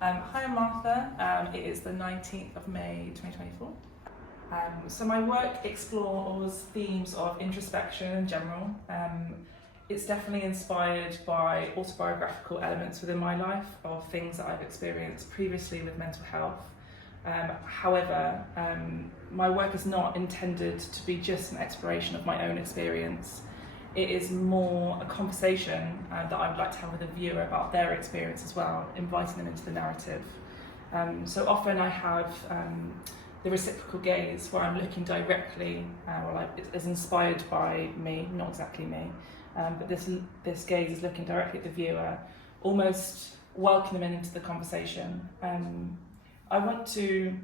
Hi, I'm Martha. It is the 19th of May 2024. So my work explores themes of introspection in general. It's definitely inspired by autobiographical elements within my life of things that I've experienced previously with mental health. However, my work is not intended to be just an exploration of my own experience. It is more a conversation that I would like to have with a viewer about their experience as well, inviting them into the narrative. So often I have the reciprocal gaze where I'm looking directly, it's inspired by me, not exactly me, but this gaze is looking directly at the viewer, almost welcoming them into the conversation. I want to,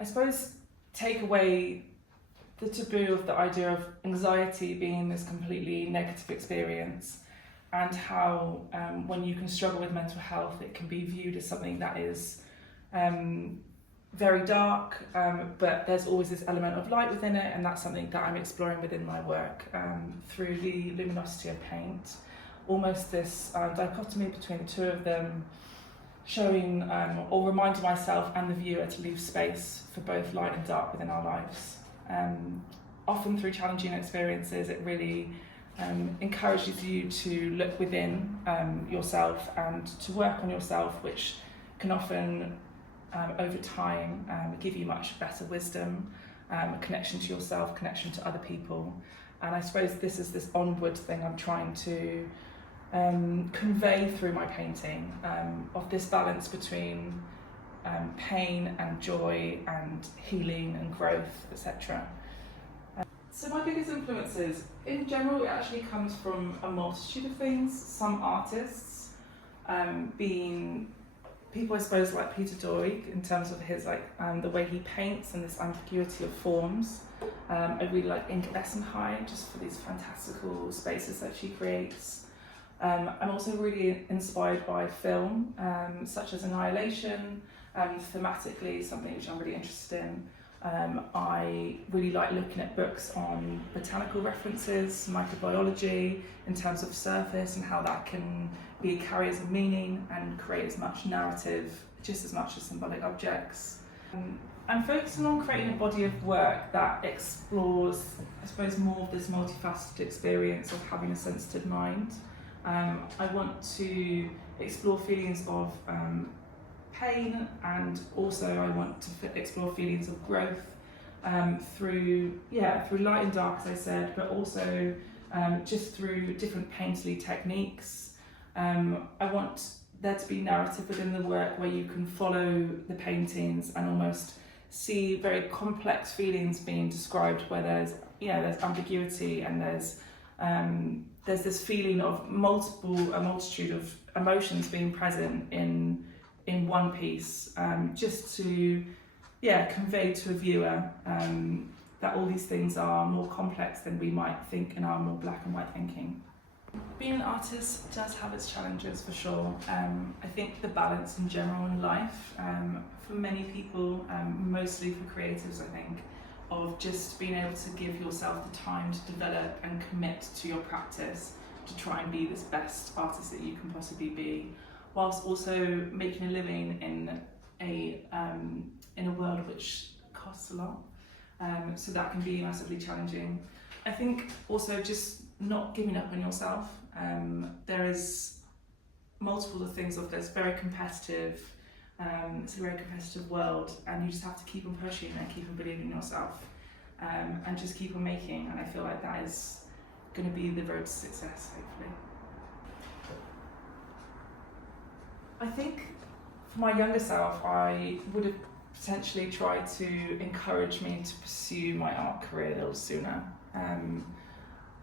I suppose, take away the taboo of the idea of anxiety being this completely negative experience, and how when you can struggle with mental health, it can be viewed as something that is very dark, but there's always this element of light within it, and that's something that I'm exploring within my work through the luminosity of paint. Almost this dichotomy between the two of them, showing or reminding myself and the viewer to leave space for both light and dark within our lives. Often through challenging experiences, it really encourages you to look within yourself and to work on yourself, which can often over time give you much better wisdom, a connection to yourself, connection to other people. And I suppose this is this onward thing I'm trying to convey through my painting, of this balance between pain and joy and healing and growth, etc. So my biggest influences, in general, it actually comes from a multitude of things. Some artists, being people I suppose like Peter Doig, in terms of his the way he paints and this ambiguity of forms. I really like Incandescent High, just for these fantastical spaces that she creates. I'm also really inspired by film, such as Annihilation, thematically something which I'm really interested in. I really like looking at books on botanical references, microbiology, in terms of surface and how that can be carriers of meaning and create as much narrative, just as much as symbolic objects. I'm focusing on creating a body of work that explores, I suppose, more of this multifaceted experience of having a sensitive mind. I want to explore feelings of pain, and also I want to explore feelings of growth through light and dark, as I said, but also just through different painterly techniques. I want there to be narrative within the work where you can follow the paintings and almost see very complex feelings being described, where there's ambiguity and there's this feeling of a multitude of emotions being present in one piece, just to convey to a viewer that all these things are more complex than we might think in our more black and white thinking. Being an artist does have its challenges, for sure. I think the balance in general in life, for many people, mostly for creatives, I think, of just being able to give yourself the time to develop and commit to your practice to try and be this best artist that you can possibly be, whilst also making a living in a world which costs a lot. So that can be massively challenging. I think also just not giving up on yourself. There is multiple of things of this very competitive. It's a very competitive world, and you just have to keep on pushing and keep on believing in yourself, and just keep on making. And I feel like that is going to be the road to success, hopefully. I think for my younger self, I would have potentially tried to encourage me to pursue my art career a little sooner.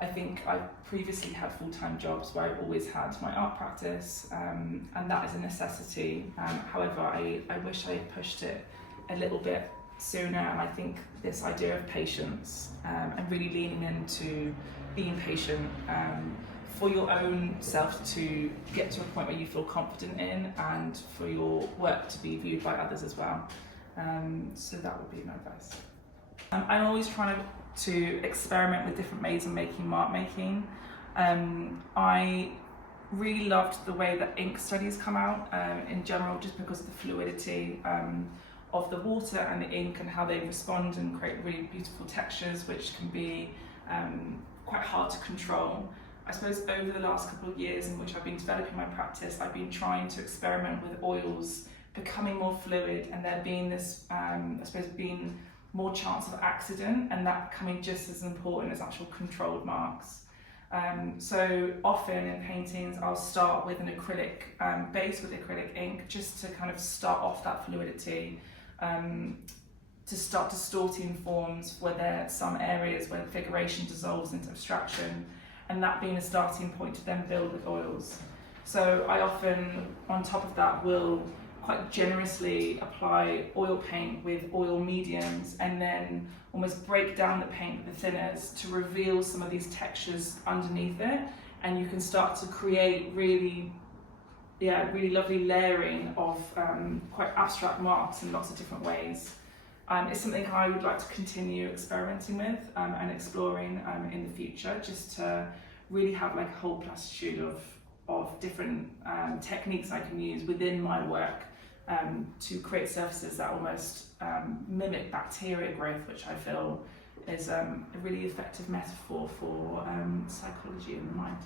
I think I previously had full-time jobs where I always had my art practice, and that is a necessity. However, I wish I had pushed it a little bit sooner, and I think this idea of patience and really leaning into being patient for your own self to get to a point where you feel confident in, and for your work to be viewed by others as well. So that would be my advice. I'm always trying to experiment with different ways of making mark making. I really loved the way that ink studies come out in general, just because of the fluidity of the water and the ink and how they respond and create really beautiful textures, which can be quite hard to control. I suppose over the last couple of years in which I've been developing my practice, I've been trying to experiment with oils becoming more fluid and there being this, I suppose, being more chance of accident, and that becoming just as important as actual controlled marks. So often in paintings I'll start with an acrylic base with acrylic ink, just to kind of start off that fluidity, to start distorting forms where there are some areas where figuration dissolves into abstraction, and that being a starting point to then build with oils. So I often, on top of that, will quite generously apply oil paint with oil mediums and then almost break down the paint with the thinners to reveal some of these textures underneath it, and you can start to create really lovely layering of quite abstract marks in lots of different ways. It's something I would like to continue experimenting with and exploring in the future, just to really have like a whole plastitude of different techniques I can use within my work to create surfaces that almost mimic bacteria growth, which I feel is a really effective metaphor for psychology in the mind.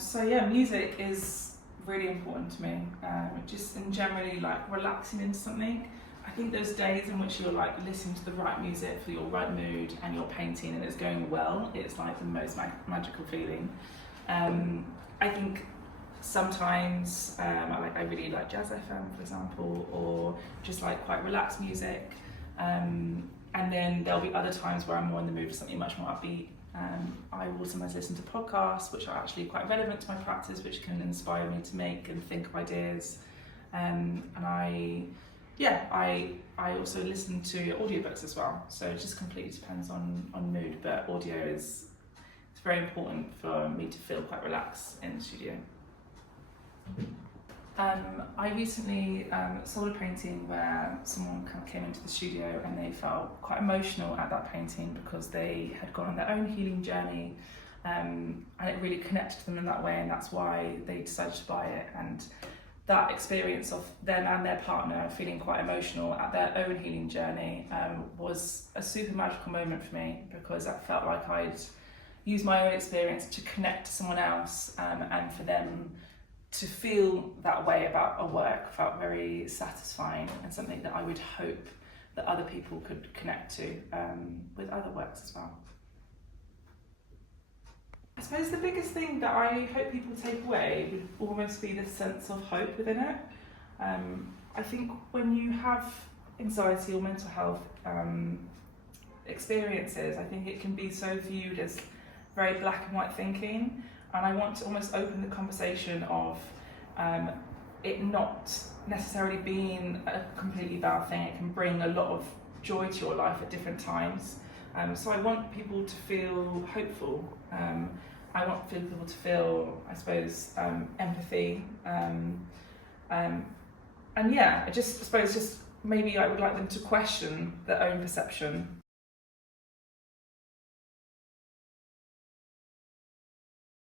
So yeah, music is really important to me, just in generally like relaxing into something. I think those days in which you're like listening to the right music for your right mood and you're painting and it's going well, it's like the most magical feeling. I think sometimes I really like Jazz FM, for example, or just like quite relaxed music, and then there'll be other times where I'm more in the mood for something much more upbeat. I will sometimes listen to podcasts which are actually quite relevant to my practice, which can inspire me to make and think of ideas, and I also listen to audiobooks as well, so it just completely depends on mood, but audio is very important for me to feel quite relaxed in the studio. I recently sold a painting where someone kind of came into the studio and they felt quite emotional at that painting because they had gone on their own healing journey, and it really connected to them in that way, and that's why they decided to buy it. And that experience of them and their partner feeling quite emotional at their own healing journey was a super magical moment for me, because I felt like I'd use my own experience to connect to someone else, and for them to feel that way about a work felt very satisfying, and something that I would hope that other people could connect to with other works as well. I suppose the biggest thing that I hope people take away would almost be this sense of hope within it. I think when you have anxiety or mental health experiences, I think it can be so viewed as very black and white thinking, and I want to almost open the conversation of it not necessarily being a completely bad thing. It can bring a lot of joy to your life at different times. So I want people to feel hopeful. I want people to feel, I suppose, empathy. And yeah, I suppose maybe I would like them to question their own perception